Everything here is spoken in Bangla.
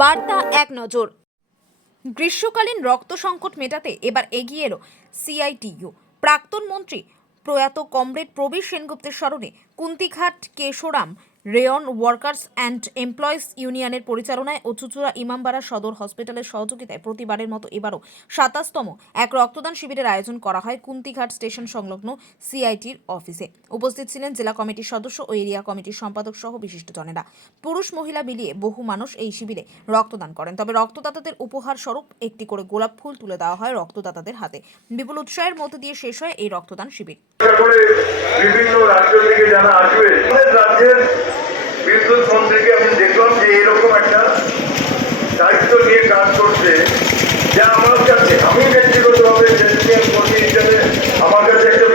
বার্তা এক নজর। গ্রীষ্মকালীন রক্ত সংকট মেটাতে এবার এগিয়ে এলো সিআইটিইউ। প্রাক্তন মন্ত্রী প্রয়াত কমরেড প্রবীর সেনগুপ্তের স্মরণে Kuntighat Kesoram rayon workers and employees ইউনিয়নের পরিচালনায় ও চুচুড়া ইমামবাড়া সদর হসপিটালের সহযোগিতায় প্রতিবারের মতো এবারও ২৭তম এক রক্তদান শিবিরের আয়োজন করা হয় কুন্তিঘাট স্টেশন সংলগ্ন সিআইটির অফিসে। উপস্থিত ছিলেন জেলা কমিটির সদস্য ও এরিয়া কমিটির সম্পাদক সহ বিশিষ্টজনেরা। পুরুষ মহিলা মিলিয়ে বহু মানুষ এই শিবিরে রক্তদান করেন। তবে রক্তদাতাদের উপহার স্বরূপ একটি করে গোলাপ ফুল তুলে দেওয়া হয় রক্তদাতাদের হাতে। বিপুল উৎসাহের মধ্য দিয়ে শেষ হয় এই রক্তদান শিবির। বিভিন্ন রাজ্য থেকে যারা আসবে রাজ্যের বিদ্যুৎ মন্ত্রীকে আমি দেখলাম যে এরকম একটা দায়িত্ব নিয়ে কাজ করছে, যা আমার কাছে আমি ব্যক্তিগতভাবে হিসেবে আমার কাছে একটা